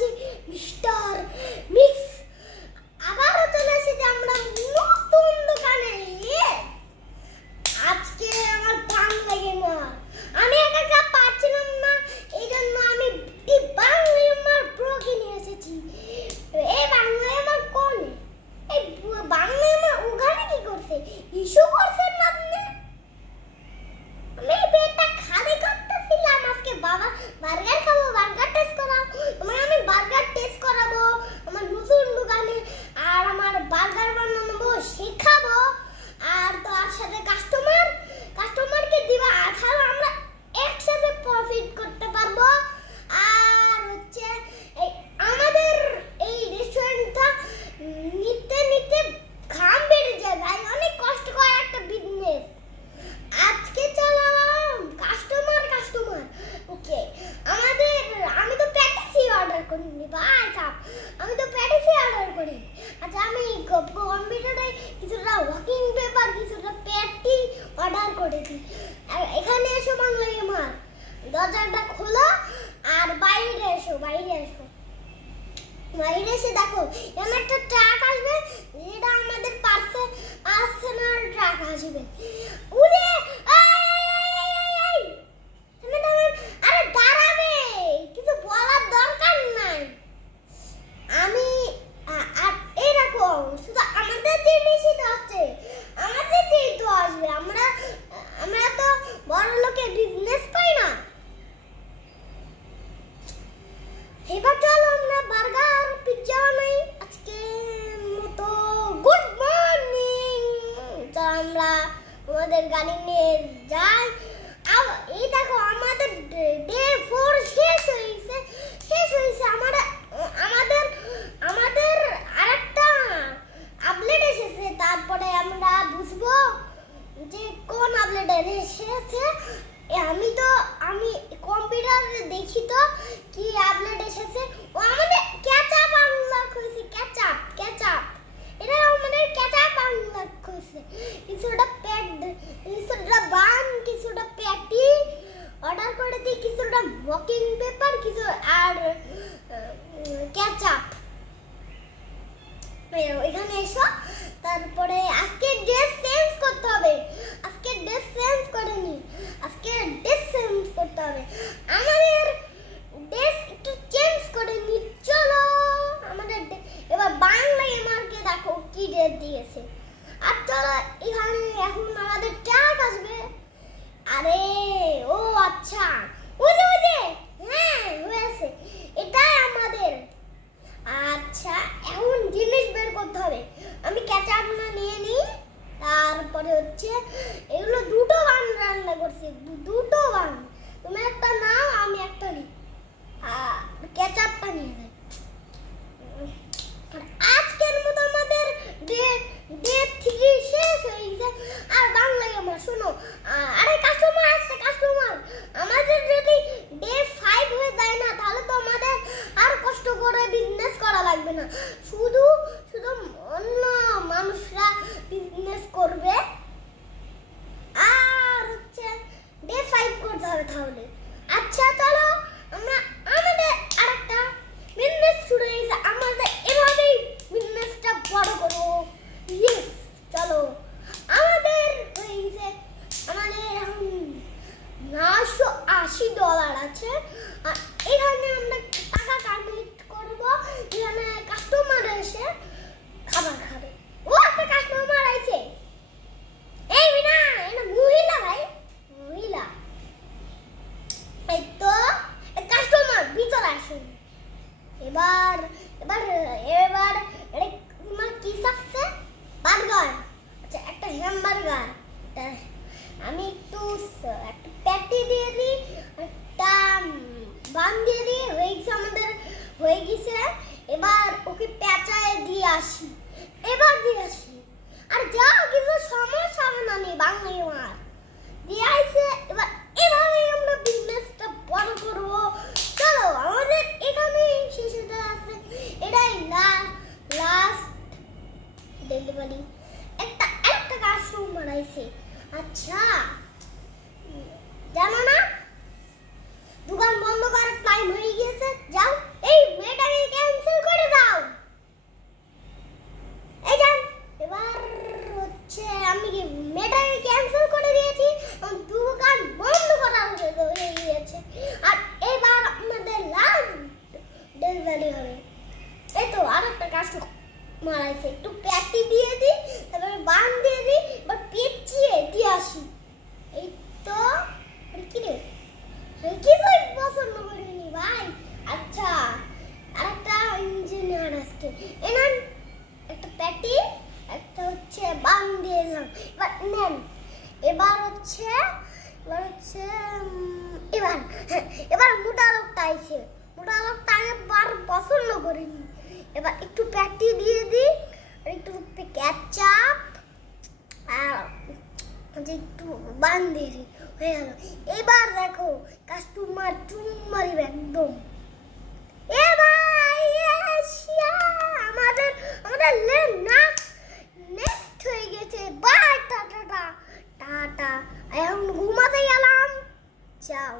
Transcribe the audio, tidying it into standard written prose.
আছি mister mix. আবারও চলে এসেছি আমরা নতুন দোকানে। আজকে আমার বাংলা গেমার, আমি একা একা পারছিলাম না, এই জন্য আমি বাংলা গেমার প্রোকে নিয়ে এসেছি। এই বাংলা গেমার কোন? এই বাংলা গেমার ওখানে কি করছে? ইস্যু করছেন না আপনি? আমি পেটটা খালি করতেছিলাম। আজকে বাবা বার্গার খাবো, বার্গার টেস্ট করাবো। তোমাকে আমি বার্গার টেস্ট করাবো আমার নতুন দোকানে, আর আমার বার্গার বানাবো শেখাবো। আর তার সাথে কাস্টমারকে দিবা, তাহলে আমরা একসাথে প্রফিট করতে পারবো। আর হচ্ছে আমাদের এই রেস্টুরেন্টটা নিতে নিতে ঘাম বেড়ে যায় ভাই, অনেক কষ্ট করে একটা বিজনেস। আজকে চালাম কাস্টমার ওকে। আমি তো প্যাটিসই অর্ডার করিনি ভাই সাহেব, আমি তো প্যাটিসই অর্ডার করি। আচ্ছা, আমি কম্পিউটারে কিছুটা ওয়াকিং পেপার, কিছুটা প্যাটি অর্ডার করেছি। এখানে এসো বাংলা গেমার, দরজাটা খোলো আর বাইরে এসো। বাইরে এসে দেখো এখানে একটা ট্রাক আসবে, যেটা আমাদের পার্সোনাল ট্রাক আসবে। উড়ে আরে দাঁড়াবে, কিছু বলার দরকার নাই। আমি আর এই দেখো, শুধু আমাদের জিনিসই তো আসছে, আমাদেরই তো আসবে। আমরা তো বড় লোকে বিজনেস পাই না। এবার চলো আমরা বার্গার পিৎজা বানাই। আজকে মতো গুড মর্নিং, আমরা আমাদের গাড়ি নিয়ে যাই। এই দেখো আমাদের ডে 4 শেষ হয়েছে। আমাদের আরেকটা আপডেট এসেছে, তারপরে আমরা বুঝবো যে কোন আপডেট এসেছে। আমি কম্পিউটারে দেখি তো কি আপডেট এসেছে। ও আমাদের ক্যাচআপ আনলক হয়েছে। ক্যাচআপ এটা আমাদের ক্যাচআপ আনলক হয়েছে। কিছুটা বান, কিছুটা প্যাটি অর্ডার করে দিই, কিছুটা ওয়াকিং পেপার, কিছু আর ক্যাচআপ। এখানে এসো, তারপরে আজকে ড্রেস চেঞ্জ করতে হবে। আজকে ড্রেস চেঞ্জ করতে হবে। আমাদের ড্রেস একটু চেঞ্জ করে নি। চলো আমাদের এবার বাংলা গেমারকে দেখো কি ড্রেস দিয়েছে। আর চলো এখানে এখন আমাদের ট্রাক আসবে। আরে ও আচ্ছা, ওই যে হ্যাঁ হয়েছে, এটাই আমাদের। আচ্ছা, এখন জিনিস বের করতে হবে। আমি ক্যাচআপটা নিয়ে নিই, তারপরে হচ্ছে এগুলো দুটো বান রান্না করছি, দুটো বান। তুমি একটা নাও, আমি একটা নিই, ক্যাচআপটা নিয়ে যাই। আজকের মতো আমাদের ডে 3 শেষ হয়ে গেছে। আর বাংলা গেমার শোনো, আরে কাস্টমার আসছে, আমাদের যদি ডে 5 হয়ে যায় না, তাহলে তো আমাদের আর কষ্ট করে বিজনেস করা লাগবে না, শুধু অন্য মানুষরা বিজনেস করবে। আর হচ্ছে ডে 5 করতে হবে তাহলে। আচ্ছা চলো আমরা আমাদের আরেকটা বিজনেস শুরু হয়েছে, আমাদের এভাবেই বিজনেসটা বড় করবো। ইয়েস, চলো আমাদের হয়েছে, আমাদের এখন $980 আছে। আর এখানে আমরা টাকা কালেক্ট করবো, এখানে কাস্টমার এসে খাবার খাবে। ও একটা কাস্টমার আছে, এই বিনা এটা মহিলা ভাই, মহিলা। এই তো কাস্টমার ভিতরে আসুন। এবার তোমার কি চাচ্ছে? বার্গার। আচ্ছা, একটা হ্যামবার্গার। আমি একটু একটা প্যাটি দিয়ে দিই, একটা বান দিয়ে দিই। হয়ে গেছে। এবার ওকে পেঁচায় দিয়ে আসি। আর যাও, কিছু সমস্যা হবে না, নেই বাংলা গেমার দিয়ে আসছে। এবার এভাবেই আমরা বিজনেসটা বড় করবো। চলো আমাদের এখানে শেষ হতে আসছে, এটাই লাস্ট ডেলিভারি। একটা কাস্টমার আইছে। আচ্ছা, জানো না দোকান বন্ধ করার টাইম হয়ে গিয়েছে, মারাইছে, একটু প্যাটি দিয়ে দিই, তারপরে বান দিয়ে দিই, এবার পেঁচিয়ে দিয়ে আসি। এই তো কি রে, কি বই পছন্দ করিনি ভাই। আচ্ছা আরেকটা ইঞ্জিনিয়ার আসছে, এনান একটা প্যাটি, একটা হচ্ছে বান দিয়ে দিলাম। এবার নেন, এবার হচ্ছে এবার মোটা লোকটা আইছে, মোটা লোকটা আমি বার পছন্দ করিনি। এবার একটু প্যাটি দিয়ে দিই, আর একটু কেচাপ, আর একটু বান দিয়ে দিই, হয়ে গেল। এবার দেখো কাস্টমার চুম মারিবে একদম। এ ভাই আমাদের নেক্সট হয়ে গেছে। বাই, টাটা টাটা, এখন ঘুমাতে গেলাম, চাও।